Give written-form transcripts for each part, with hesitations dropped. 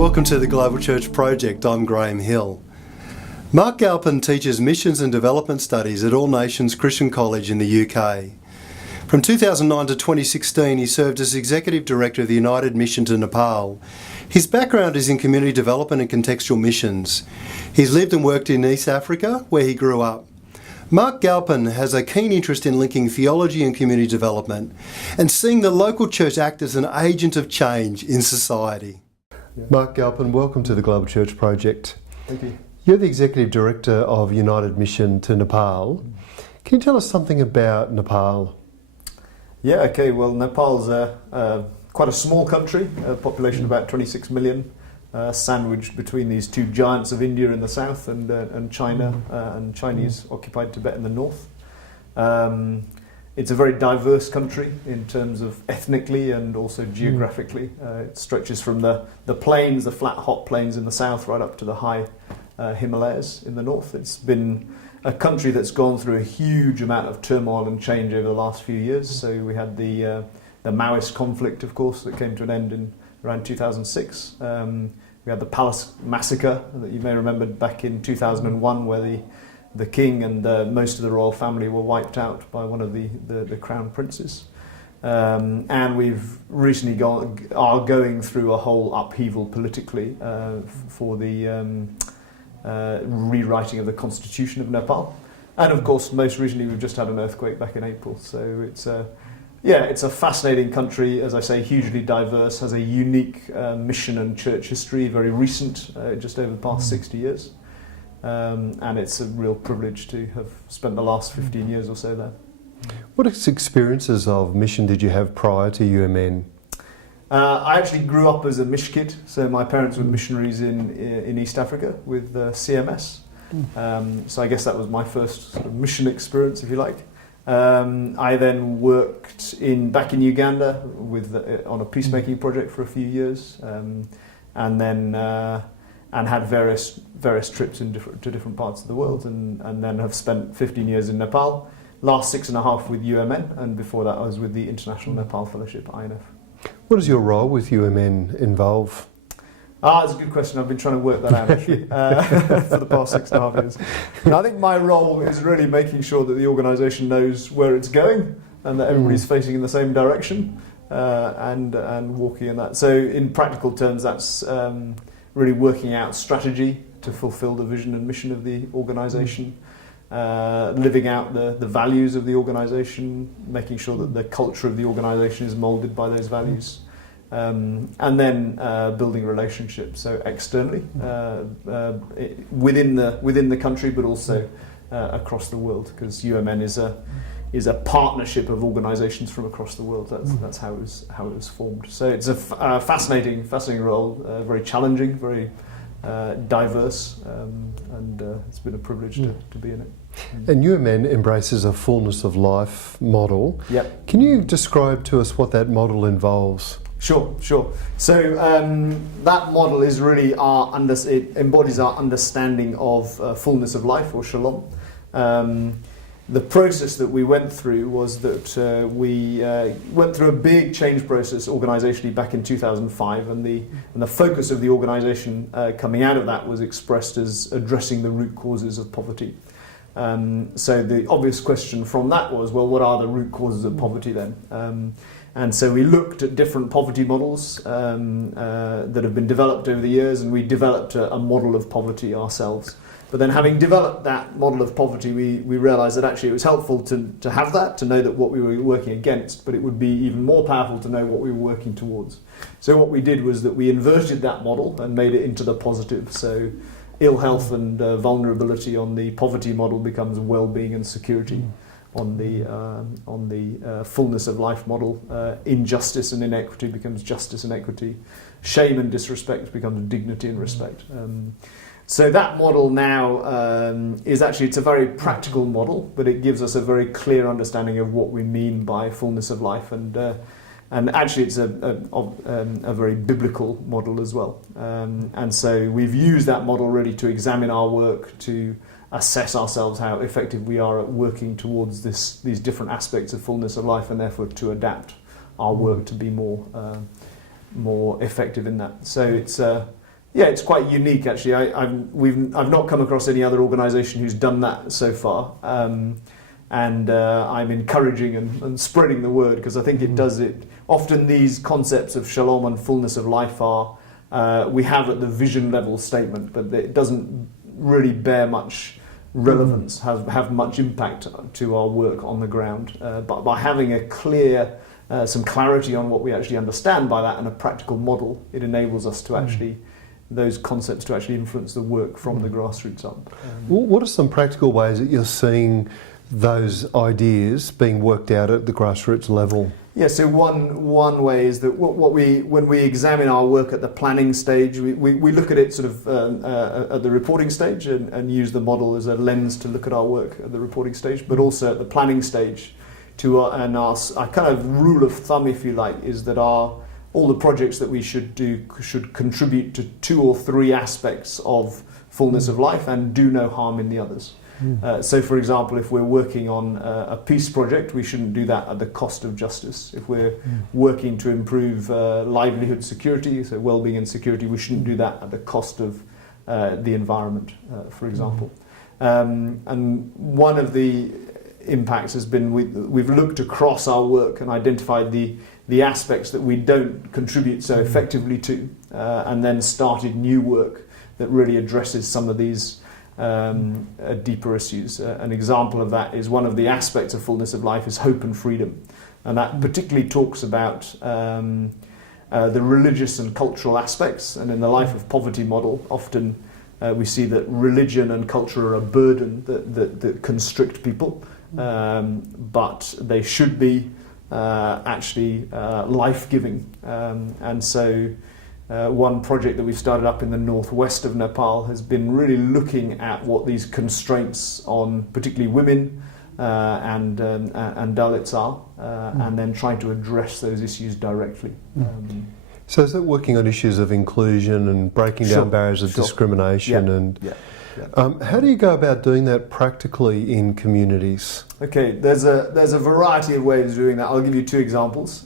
welcome to the Global Church Project. I'm Graham Hill. Mark Galpin teaches Missions and Development Studies at All Nations Christian College in the UK. From 2009 to 2016, he served as Executive Director of the United Mission to Nepal. His background is in community development and contextual missions. He's lived and worked in East Africa, where he grew up. Mark Galpin has a keen interest in linking theology and community development and seeing the local church act as an agent of change in society. Mark Galpin, welcome to the Global Church Project. Thank you. You're the Executive Director of United Mission to Nepal. Can you tell us something about Nepal? Yeah, okay. Well, Nepal's quite a small country, a population of about 26 million, sandwiched between these two giants of India in the south and China and Chinese-occupied Tibet in the north. It's a very diverse country in terms of ethnically and also geographically. It stretches from the plains, the flat, hot plains in the south, right up to the high Himalayas in the north. It's been a country that's gone through a huge amount of turmoil and change over the last few years. So we had the Maoist conflict, of course, that came to an end in around 2006. We had the Palace massacre that you may remember back in 2001, where the king and most of the royal family were wiped out by one of the crown princes. And we've recently are going through a whole upheaval politically for the rewriting of the constitution of Nepal. And of course, most recently we've just had an earthquake back in April. So it's a fascinating country, as I say, hugely diverse, has a unique mission and church history, very recent, just over the past 60 years. And it's a real privilege to have spent the last 15 years or so there. What experiences of mission did you have prior to UMN? I actually grew up as a mish kid, so my parents were missionaries in East Africa with CMS. So I guess that was my first sort of mission experience, if you like. I then worked back in Uganda on a peacemaking project for a few years, and then had various trips to different parts of the world, and then have spent 15 years in Nepal. Last 6.5 with UMN, and before that I was with the International Nepal Fellowship, INF. What does your role with UMN involve? That's a good question. I've been trying to work that out actually, for the past 6.5 years. And I think my role is really making sure that the organisation knows where it's going and that everybody's facing in the same direction and walking in that. So in practical terms, that's really working out strategy to fulfil the vision and mission of the organisation, living out the values of the organisation, making sure that the culture of the organisation is moulded by those values. And then building relationships, so externally within the country, but also across the world, because UMN is a partnership of organisations from across the world. That's how it was formed. So it's a fascinating role, very challenging, very diverse, and it's been a privilege to be in it. And UMN embraces a fullness of life model. Yep. Can you describe to us what that model involves? Sure. So that model is really it embodies our understanding of fullness of life, or shalom. The process that we went through was that we went through a big change process organisationally back in 2005, and the focus of the organisation coming out of that was expressed as addressing the root causes of poverty. So the obvious question from that was, well, what are the root causes of poverty then? And so we looked at different poverty models that have been developed over the years, and we developed a model of poverty ourselves. But then, having developed that model of poverty, we realised that actually it was helpful to have that, to know that what we were working against, but it would be even more powerful to know what we were working towards. So what we did was that we inverted that model and made it into the positive. So ill health and vulnerability on the poverty model becomes well-being and security. On the fullness of life model, injustice and inequity becomes justice and equity. Shame and disrespect becomes dignity and respect. So that model now it's a very practical model, but it gives us a very clear understanding of what we mean by fullness of life, and actually it's a very biblical model as well. And so we've used that model really to examine our work, to assess ourselves how effective we are at working towards these different aspects of fullness of life, and therefore to adapt our work to be more effective in that. So Yeah, it's quite unique actually. I've not come across any other organisation who's done that so far, and I'm encouraging and spreading the word, because I think it does it. Often these concepts of shalom and fullness of life are we have at the vision level statement, but it doesn't really bear much relevance, have much impact to our work on the ground. But by having a clear, some clarity on what we actually understand by that and a practical model, it enables us to actually, those concepts to actually influence the work from the grassroots up. What are some practical ways that you're seeing those ideas being worked out at the grassroots level? Yeah, so one way is that when we examine our work at the planning stage, we look at it sort of at the reporting stage and use the model as a lens to look at our work at the reporting stage, but also at the planning stage. And our kind of rule of thumb, if you like, is that all the projects that we should do should contribute to 2 or 3 aspects of fullness of life and do no harm in the others. So, for example, if we're working on a peace project, we shouldn't do that at the cost of justice. If we're working to improve livelihood security, so well-being and security, we shouldn't do that at the cost of the environment, for example. And one of the impacts has been we've looked across our work and identified the aspects that we don't contribute so effectively to, and then started new work that really addresses some of these deeper issues. An example of that is one of the aspects of fullness of life is hope and freedom, and that particularly talks about the religious and cultural aspects. And in the life of poverty model, often we see that religion and culture are a burden that constrict people, but they should be actually life-giving. And so one project that we've started up in the northwest of Nepal has been really looking at what these constraints on particularly women and Dalits are, and then trying to address those issues directly. So is that working on issues of inclusion and breaking down barriers of discrimination? How do you go about doing that practically in communities? Okay, there's a variety of ways of doing that. I'll give you 2 examples.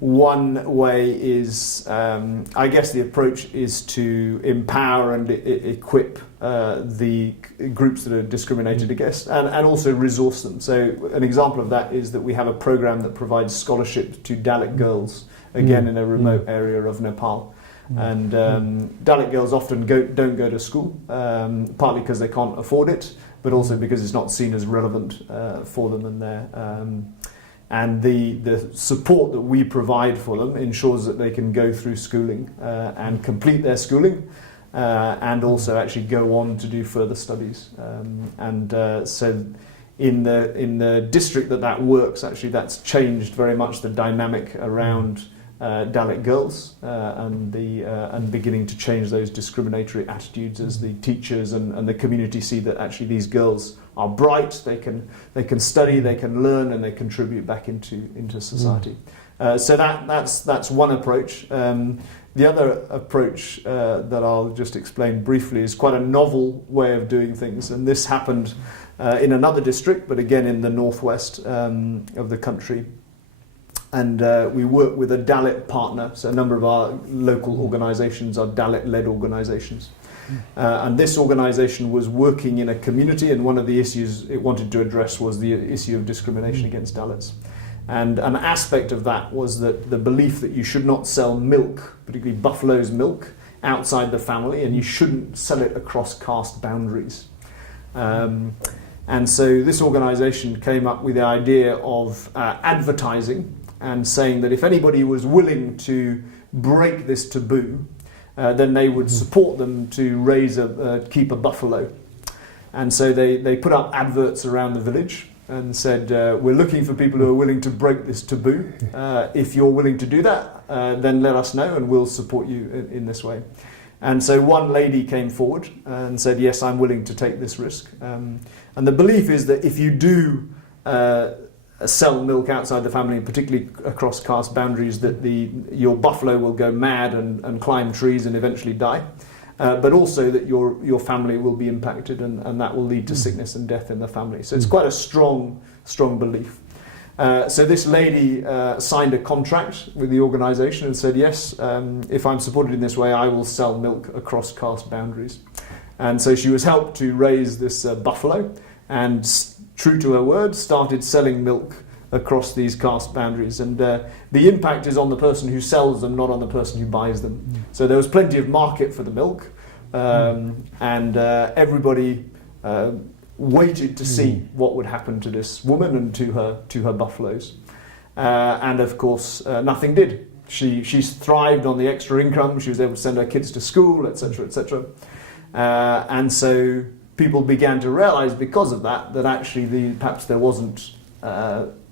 One way is, I guess the approach is to empower and equip the groups that are discriminated against, and also resource them. So an example of that is that we have a program that provides scholarships to Dalit girls, again in a remote area of Nepal. And Dalit girls often don't go to school, partly because they can't afford it, but also because it's not seen as relevant for them and their... And the support that we provide for them ensures that they can go through schooling and complete their schooling, and also actually go on to do further studies. So in the district that works, actually that's changed very much the dynamic around Dalit girls, and beginning to change those discriminatory attitudes as the teachers and the community see that actually these girls are bright, they can study, they can learn, and they contribute back into society. So that's one approach. The other approach that I'll just explain briefly is quite a novel way of doing things, and this happened in another district, but again in the northwest of the country. And we work with a Dalit partner, so a number of our local organisations are Dalit-led organisations. And this organisation was working in a community, and one of the issues it wanted to address was the issue of discrimination against Dalits. And an aspect of that was that the belief that you should not sell milk, particularly buffalo's milk, outside the family, and you shouldn't sell it across caste boundaries. And so this organisation came up with the idea of advertising and saying that if anybody was willing to break this taboo, then they would support them to keep a buffalo. And so they put up adverts around the village and said, we're looking for people who are willing to break this taboo. If you're willing to do that, then let us know and we'll support you in this way. And so one lady came forward and said, yes, I'm willing to take this risk. And the belief is that if you do sell milk outside the family, and particularly across caste boundaries, that your buffalo will go mad and climb trees and eventually die, but also that your family will be impacted, and that will lead to sickness and death in the family. So it's quite a strong belief. So this lady signed a contract with the organisation and said, yes, if I'm supported in this way, I will sell milk across caste boundaries. And so she was helped to raise this buffalo and, true to her word, started selling milk across these caste boundaries. And the impact is on the person who sells them, not on the person who buys them. So there was plenty of market for the milk, and everybody waited to see what would happen to this woman and to her buffaloes. And of course, nothing did. She thrived on the extra income. She was able to send her kids to school, etc., etc. And so people began to realise, because of that, that actually perhaps there wasn't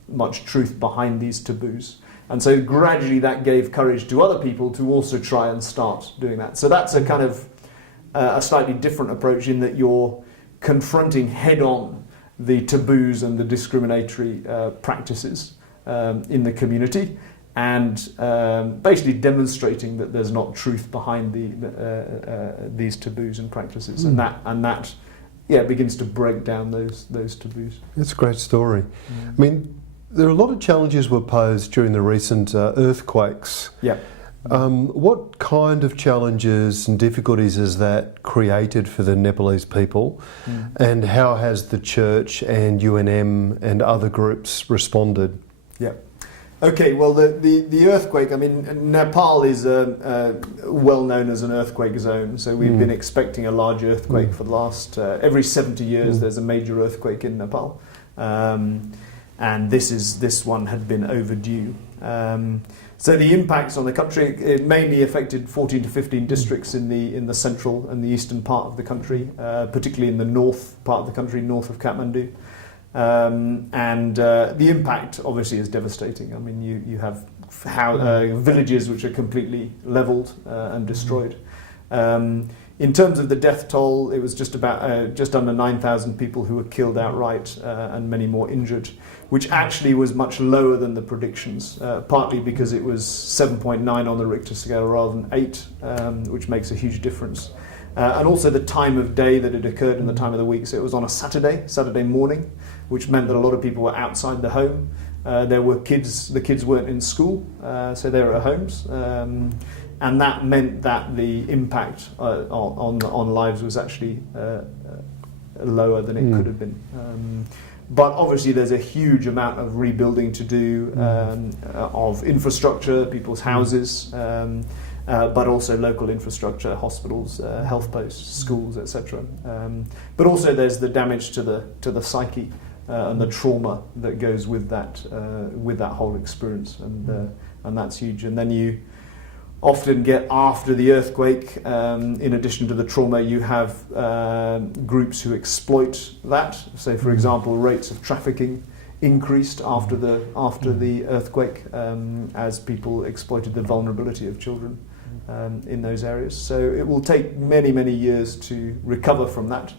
much truth behind these taboos. And so gradually that gave courage to other people to also try and start doing that. So that's a kind of a slightly different approach, in that you're confronting head-on the taboos and the discriminatory practices in the community, and basically demonstrating that there's not truth behind these taboos and practices, and that begins to break down those taboos. It's a great story. I mean, there are a lot of challenges were posed during the recent earthquakes. Yeah. What kind of challenges and difficulties has that created for the Nepalese people, and how has the church and UNM and other groups responded? Yeah. Okay, well, the earthquake, I mean, Nepal is well known as an earthquake zone, so we've been expecting a large earthquake for the last, every 70 years there's a major earthquake in Nepal, and this one had been overdue. So the impacts on the country, it mainly affected 14 to 15 districts in the central and the eastern part of the country, particularly in the north part of the country, north of Kathmandu. And the impact obviously is devastating. I mean, you have villages which are completely levelled and destroyed. In terms of the death toll, it was just under 9,000 people who were killed outright, and many more injured, which actually was much lower than the predictions, partly because it was 7.9 on the Richter scale rather than 8, which makes a huge difference. And also the time of day that it occurred and the time of the week. So it was on a Saturday morning, which meant that a lot of people were outside the home. There were the kids weren't in school, so they were at homes. And that meant that the impact on lives was actually lower than it could have been. But obviously there's a huge amount of rebuilding to do, of infrastructure, people's houses, but also local infrastructure, hospitals, health posts, schools, etc. But also there's the damage to the psyche and the trauma that goes with that whole experience, and that's huge. And then you often get, after the earthquake, in addition to the trauma, you have groups who exploit that. So, for example, rates of trafficking increased after the earthquake, as people exploited the vulnerability of children in those areas. So it will take many years to recover from that.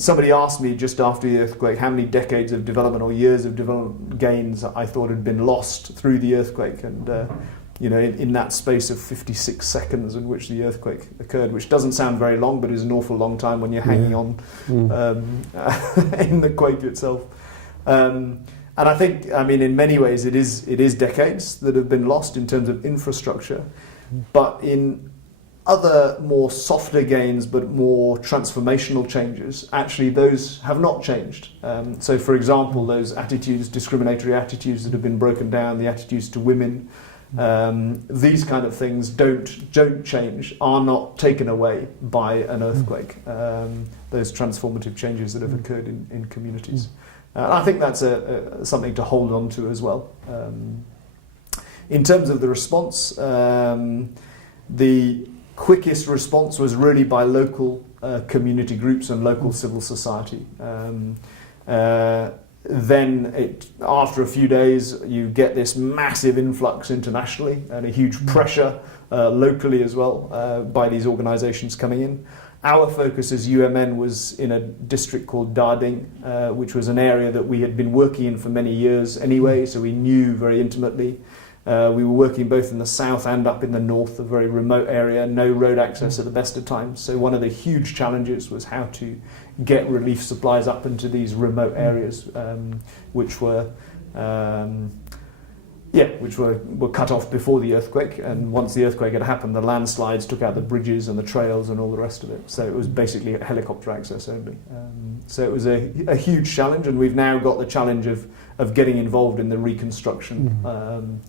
Somebody asked me just after the earthquake how many decades of development or years of development gains I thought had been lost through the earthquake, and in that space of 56 seconds in which the earthquake occurred, which doesn't sound very long, but is an awful long time when you're hanging on in the quake itself. And I think, I mean, in many ways it is decades that have been lost in terms of infrastructure, but in other more softer gains but more transformational changes, actually those have not changed. So for example, those attitudes, discriminatory attitudes that have been broken down, the attitudes to women, these kind of things don't change, are not taken away by an earthquake, those transformative changes that have occurred in communities. I think that's something to hold on to as well. In terms of the response, the quickest response was really by local community groups and local civil society. Then after a few days you get this massive influx internationally and a huge pressure locally as well by these organisations coming in. Our focus as UMN was in a district called Darding, which was an area that we had been working in for many years anyway, so we knew very intimately. We were working both in the south and up in the north, a very remote area, no road access at the best of times. So one of the huge challenges was how to get relief supplies up into these remote areas, which were which were cut off before the earthquake. And once the earthquake had happened, the landslides took out the bridges and the trails and all the rest of it. So it was basically helicopter access only. So it was a huge challenge, and we've now got the challenge of getting involved in the reconstruction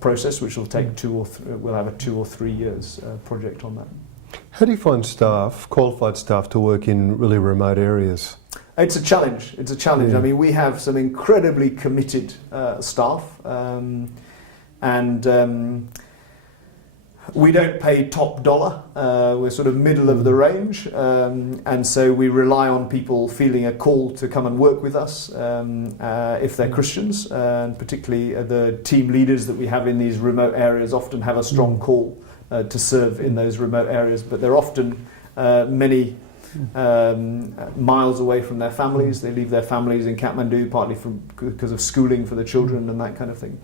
process, which will take we'll have a 2 or 3 years project on that. How do you find staff, qualified staff, to work in really remote areas? It's a challenge. Yeah. I mean, we have some incredibly committed staff, and we don't pay top dollar. We're sort of middle of the range, and so we rely on people feeling a call to come and work with us if they're Christians, and particularly the team leaders that we have in these remote areas often have a strong call to serve in those remote areas, but they're often many miles away from their families. They leave their families in Kathmandu partly because of schooling for the children and that kind of thing.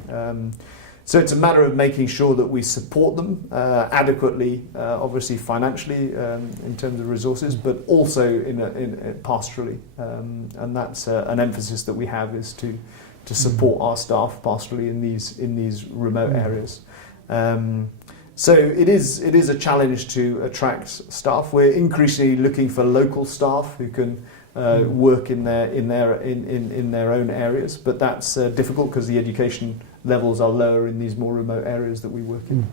So it's a matter of making sure that we support them adequately, obviously financially in terms of resources, but also in pastorally, and that's an emphasis that we have, is to support our staff pastorally in these remote areas. So it is a challenge to attract staff. We're increasingly looking for local staff who can work in their own areas, but that's difficult because the education levels are lower in these more remote areas that we work in.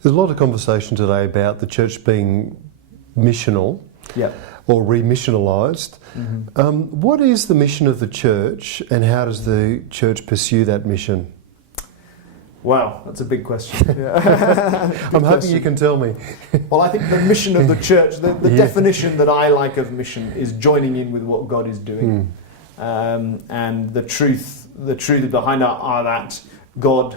There's a lot of conversation today about the church being missional, yeah, or remissionalised. What is the mission of the church, and how does the church pursue that mission? Wow, that's a big question. I'm hoping you can tell me. Well, I think the mission of the church, the definition that I like of mission is joining in with what God is doing. And the truth behind it are that God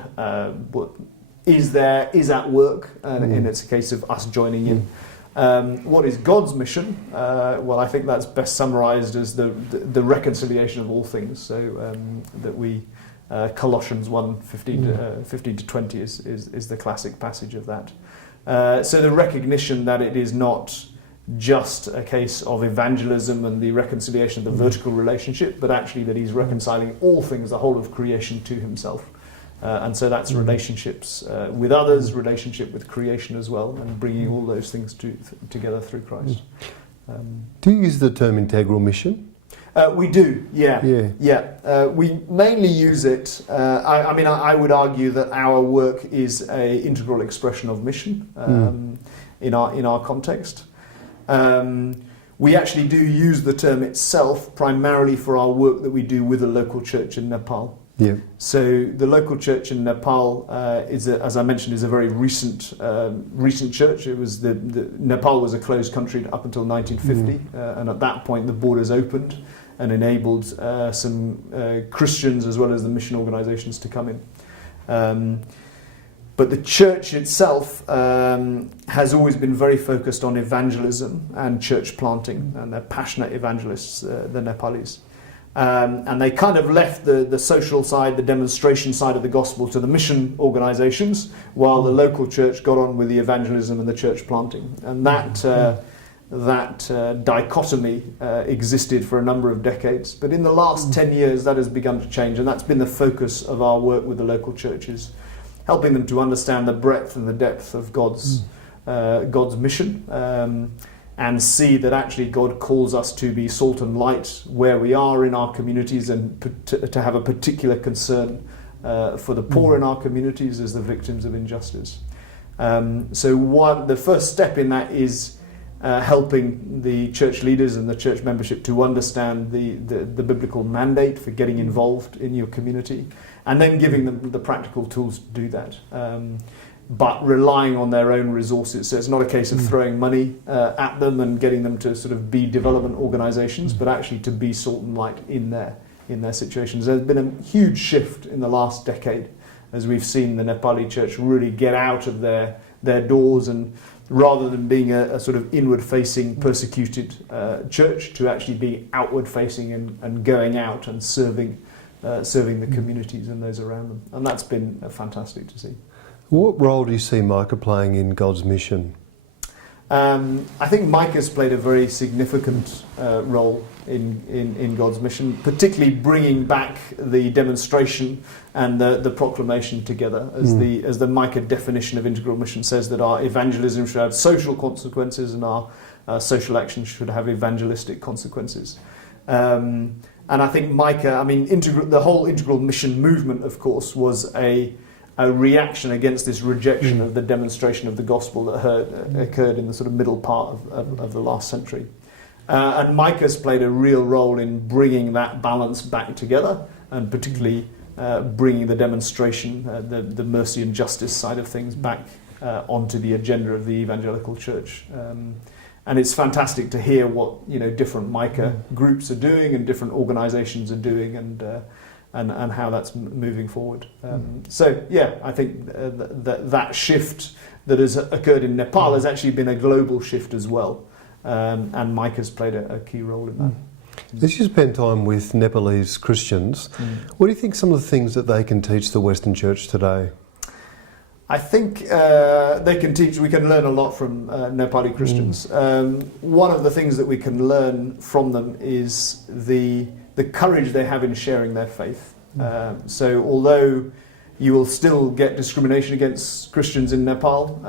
is at work, and it's a case of us joining in. What is God's mission? Well, I think that's best summarised as the reconciliation of all things. So that we Colossians 1:15 to 20 is the classic passage of that. So the recognition that it is not just a case of evangelism and the reconciliation of the vertical relationship, but actually that he's reconciling all things, the whole of creation, to himself. And so that's relationships with others, relationship with creation as well, and bringing all those things together through Christ. Do you use the term integral mission? We do, yeah. We mainly use it. I would argue that our work is an integral expression of mission in our context. We actually do use the term itself primarily for our work that we do with a local church in Nepal. Yeah. So the local church in Nepal as I mentioned, is a very recent church. It was Nepal was a closed country up until 1950, and at that point the borders opened and enabled some Christians as well as the mission organisations to come in. But the church itself has always been very focused on evangelism and church planting, and they're passionate evangelists, the Nepalese. And they kind of left the social side, the demonstration side of the gospel to the mission organisations, while the local church got on with the evangelism and the church planting. And that dichotomy existed for a number of decades. But in the last 10 years, that has begun to change, and that's been the focus of our work with the local churches, helping them to understand the breadth and the depth of God's mission, and see that actually God calls us to be salt and light where we are in our communities, and to have a particular concern for the poor in our communities as the victims of injustice. The first step in that is helping the church leaders and the church membership to understand the biblical mandate for getting involved in your community, and then giving them the practical tools to do that. But relying on their own resources. So it's not a case of throwing money at them and getting them to sort of be development organisations, but actually to be salt and light in their situations. There's been a huge shift in the last decade as we've seen the Nepali church really get out of their doors, and rather than being a sort of inward-facing, persecuted church, to actually being outward-facing and going out and serving the communities and those around them. And that's been fantastic to see. What role do you see Micah playing in God's mission? I think Micah's played a very significant role in God's mission, particularly bringing back the demonstration and the proclamation together, as the Micah definition of integral mission says, that our evangelism should have social consequences and our social action should have evangelistic consequences. And I think Micah, the whole integral mission movement, of course, was a reaction against this rejection of the demonstration of the gospel that occurred in the sort of middle part of the last century. And Micah's played a real role in bringing that balance back together, and particularly bringing the demonstration, the mercy and justice side of things back onto the agenda of the evangelical church. And it's fantastic to hear what different Micah groups are doing and different organisations are doing, and how that's moving forward. I think that shift that has occurred in Nepal has actually been a global shift as well, and Micah's played a key role in that. As you spend time with Nepalese Christians, what do you think some of the things that they can teach the Western Church today? I think we can learn a lot from Nepali Christians. One of the things that we can learn from them is the courage they have in sharing their faith. So although you will still get discrimination against Christians in Nepal,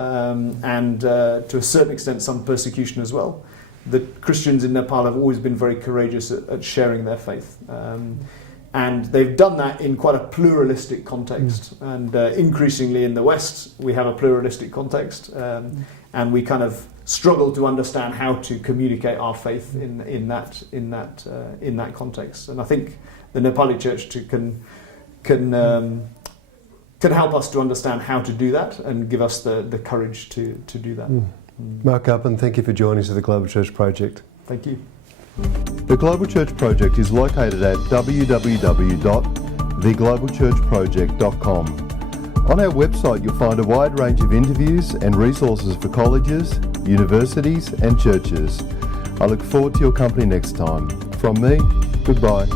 and to a certain extent some persecution as well, the Christians in Nepal have always been very courageous at sharing their faith. And they've done that in quite a pluralistic context. And increasingly in the West, we have a pluralistic context, and we kind of struggle to understand how to communicate our faith in that context. And I think the Nepali Church can help us to understand how to do that and give us the courage to do that. Mark Galpin, thank you for joining us at the Global Church Project. Thank you. The Global Church Project is located at www.theglobalchurchproject.com. On our website you'll find a wide range of interviews and resources for colleges, universities and churches. I look forward to your company next time. From me, goodbye.